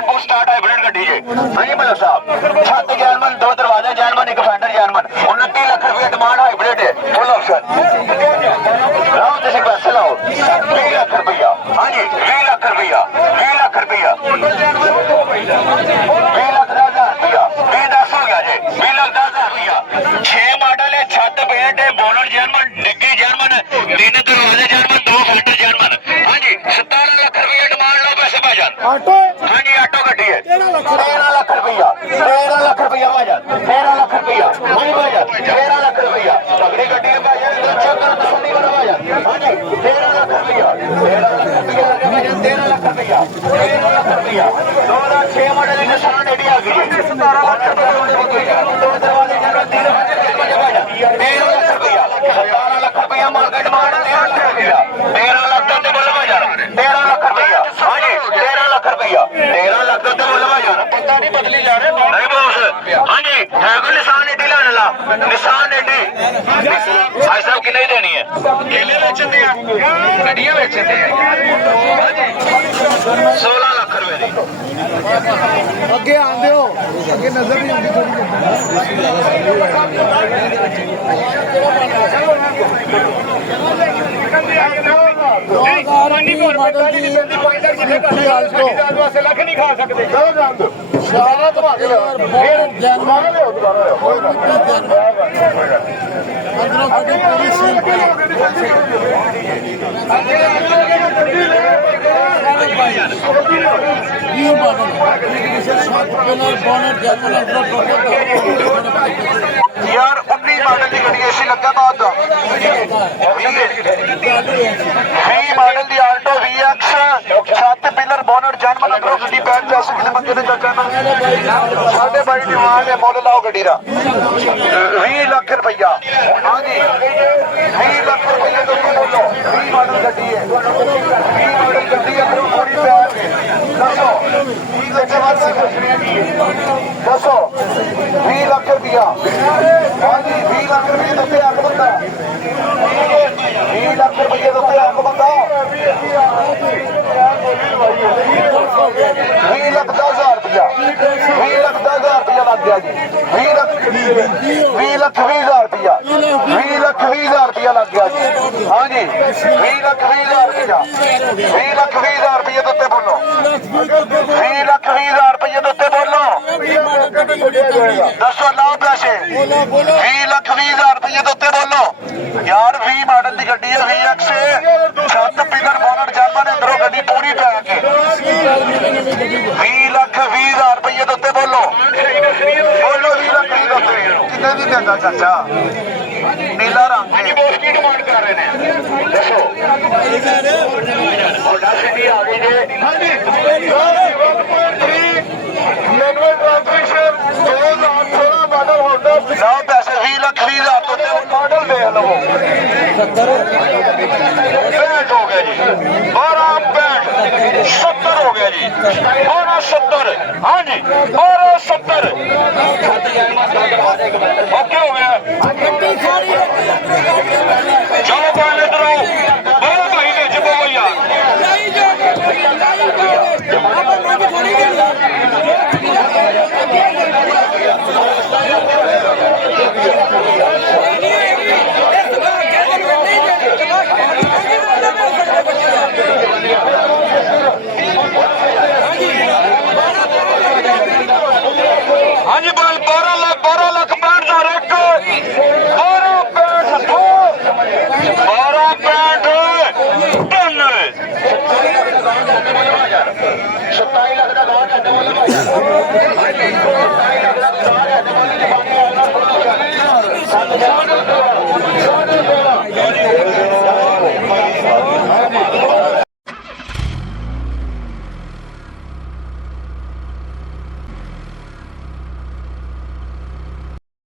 To start hybrid गड्डी जे। हाँ जी मलिक साहब, 7 जैनमन, 2 दरवाजे जैनमन, 1 फेंडर जैनमन, 29 लाख रुपये डिमांड हाइब्रिड है, फुल ऑप्शन। लाओ तुम पैसे लाओ, 20 लाख रुपया। हाँ जी 20 लाख रुपया, 20 लाख रुपया, 20 लाख 10,000 रुपया, 20 10 हो गया जी, 20 लाख 10,000 रुपया। 6 मॉडल है, छत पेंट है, बोनट जैनमन, डिग्गी जैनमन, 3 दरवाजे जैनमन, 2 फेंडर जैनमन। हाँ जी 17 लाख रुपया डिमांड, लो पैसे भाईजान। हाँ जी ऑटो गड्डी है, 13 लाख रुपया, 13 लाख रुपया भाईजान, 13 लाख रुपया। हाँ जी भाईजान 13 लाख रुपया, तगड़ी गड्डी है भाईजान, चेक करो तसल्ली करो भाईजान। हाँ जी 13 लाख रुपया, 13 लाख रुपया लगे भाईजान, 13 लाख रुपया, 13 लाख रुपया। 2006 मॉडल निशान एडी आ गई, 17 लाख रुपया, 2 दरवाजे जैनमन, 3 फेंडर भाईजान, 13 लाख रुपया, 17 लाख रुपया मार्केट मार्ड, 13 लाख रुपया, 13 लाख का बोलो भाईजान, 13 लाख रुपया। हाँ जी 13 लाख रुपया, 13 लाख का बोलो भाईजान, पता नहीं बदली जा रहे नहीं बॉस। हाँ जी है कोई निशान एडी लाने ला, निशान एडी भाई साहब की नहीं देनी है, केले बेचते हैं, गड्डियां बेचते हैं। 16 लाख रुपए दी ਅੱਗੇ ਆਂਦੇ ਹੋ ਅੱਗੇ ਨਜ਼ਰ ਨਹੀਂ ਆਉਂਦੀ ਲੱਖ ਨਹੀਂ ਖਾ ਸਕਦੇ। ਚਲੋ ਜਾਣ ਦਿਓ, ਸਾਰਾ ਧਵਾ ਕੇ ਲਿਆ ਜਨਮਾ ਲਿਓ ਦੁਬਾਰਾ ਲਿਓ, ਕੋਈ ਗੱਲ ਅੰਦਰੋਂ ਗੱਡੀ ਪੂਰੀ ਸੀਲ ਪਈ ਇਹ model shot pillar bonnet Janman ਅੰਦਰੋਂ ਟੋਟਲ यार 19 मॉडल की गड्डी ऐसी लगा बात 20 मॉडल की आल्टो VX, 7 पिलर बोनट जैनमन, अंदरों गड्डी पैक 10 किलो मंगे ने चाचा ना साढ़े बड़ी डिमांड है, मुल लाओ गड्डी दा 20 लाख रुपया। हाँ जी 20 लाख रुपया तो बोलो, 20 मॉडल गड्डी है, 20 मॉडल गड्डी अंदरों पूरी पैक है। दसो 20 लाख दसो 20 लाख रुपया। हाँ जी 20 लाख रुपये ਦਿੱਤੇ ਆਕ ਬੰਦਾ, 20 ਲੱਖ ਰੁਪਏ ਦਿੱਤੇ ਆਕ ਬੰਦਾ, 20 ਲੱਖ 10,000 ਰੁਪਇਆ, 20 ਲੱਖ 10,000 ਰੁਪਇਆ ਲੱਗ ਗਿਆ ਜੀ, 20 ਲੱਖ 20,000 ਰੁਪਇਆ, 20 ਲੱਖ 20,000 ਰੁਪਇਆ ਲੱਗ ਗਿਆ ਜੀ। हाँ जी 20 ਲੱਖ 20,000 ਰੁਪਇਆ, 20 ਲੱਖ 20,000 ਰੁਪਏ ਦਿੱਤੇ ਬੋਲੋ, 20 ਲੱਖ 20,000 ਰੁਪਏ ਦਿੱਤੇ ਬੋਲੋ, ਦੱਸੋ ਲਾਓ ਪੈਸੇ, 20 ਲੱਖ 20,000 ਰੁਪਏ ਦਿੱਤੇ ਬੋਲੋ यार। 20 मॉडल की गड्डी है VX, 7 पिलर बोनट जैनमन, अंदरों गड्डी पूरी पैक है। 20 ਲੱਖ 20,000 ਰੁਪਏ ਦਿੱਤੇ ਬੋਲੋ, ਬੋਲੋ 20 ਲੱਖ 20 ਦਿੱਤੇ ਕਿੰਨੇ ਦੀ ਦਿੰਦਾ ਚਾਚਾ? नीला रंग है बॉस की डिमांड कर रहे हैं, दसो होंडा सिटी आ गई जे। हाँ जी 2016 मॉडल होंडा ना पैसे 20 ਲੱਖ 20,000 तो मॉडल देख लो 65 हो गया जी, 12 65 70 हो गया जी, 12 70। हाँ जी 12 70 ओके हो गया। चलो पहले इधर आओ, बोलो भाई ने जब भैया